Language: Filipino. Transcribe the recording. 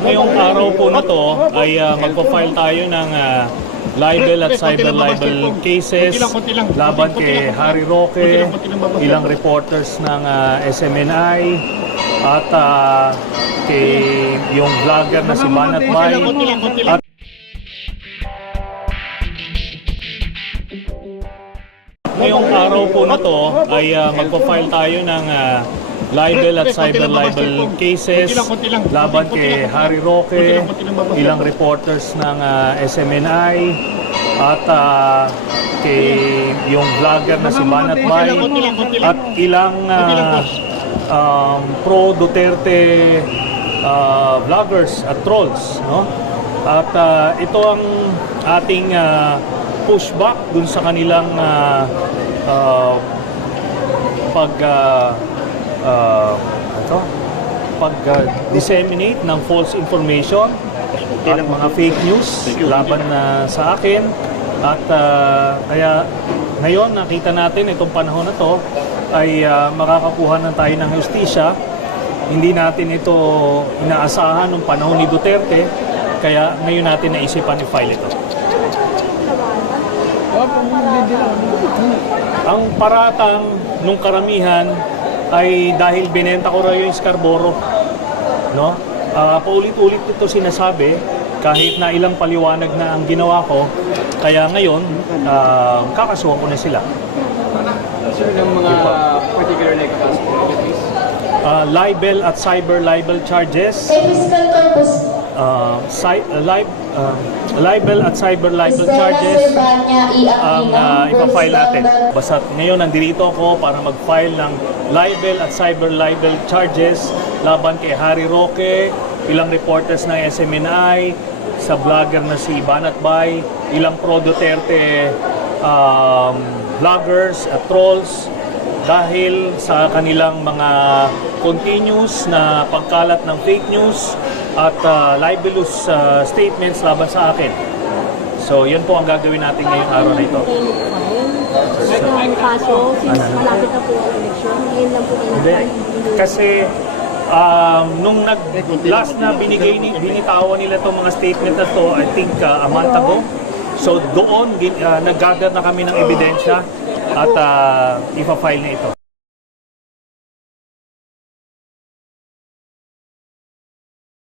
Ngayong araw po na to ay magpa-file tayo ng libel at cyber libel cases laban kay Harry Roque, ilang reporters ng SMNI at kay yung vlogger na si Banat Bay at ngayong araw po na to ay magpa-file tayo ng libel at cyber libel cases laban kay Harry Roque, ilang reporters ng SMNI at kay yung vlogger na si Banat Bay at ilang pro Duterte vloggers at trolls, no? At ito ang ating pushback dun sa kanilang pag-disseminate ng false information at mga fake news laban sa akin. At kaya ngayon nakita natin itong panahon na to ay makakakuha na tayo ng justisya. Hindi natin ito inaasahan nung panahon ni Duterte, kaya ngayon natin naisipan i-file ito. Ang paratang nung karamihan ay dahil binenta ko raw yung Scarborough, no? Paulit-ulit ito sinasabi kahit na ilang paliwanag na ang ginawa ko, kaya ngayon kakasuhan ko na sila. Sir, ng mga particular like possibilities? Libel at cyber libel charges. Libel at cyber libel charges ang ipafile natin. Basta ngayon nandito ako para mag-file ng libel at cyber libel charges laban kay Harry Roque, ilang reporters ng SMNI, sa vlogger na si Banat Bay, ilang pro Duterte vloggers at trolls dahil sa kanilang mga continuous na pagkalat ng fake news at libelous statements laban sa akin. So, yan po ang gagawin natin ngayong araw na ito. Ang kaso, since malapit na po ang election, ngayon lang po kayo. Kasi nung last na binitawan nila itong mga statement na to, I think a month ago. So doon nag-gather na kami ng ebidensya at ipa-file na ito.